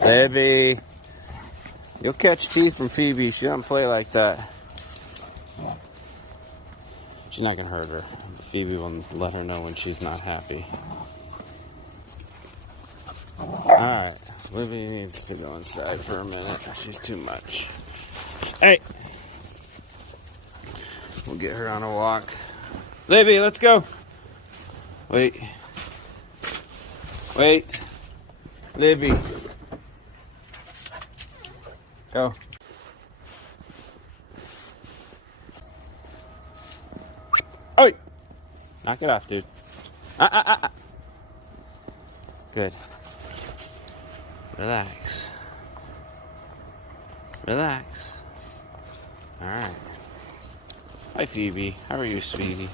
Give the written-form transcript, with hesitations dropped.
Libby. You'll catch teeth from Phoebe. She doesn't play like that. She's not going to hurt her. Phoebe will let her know when she's not happy. Alright. Libby needs to go inside for a minute. She's too much. Hey! We'll get her on a walk. Libby, let's go! Wait. Wait. Libby. Go. Oi! Knock it off, dude. Good. Relax. Relax. Alright. Hi, Phoebe. How are you, sweetie?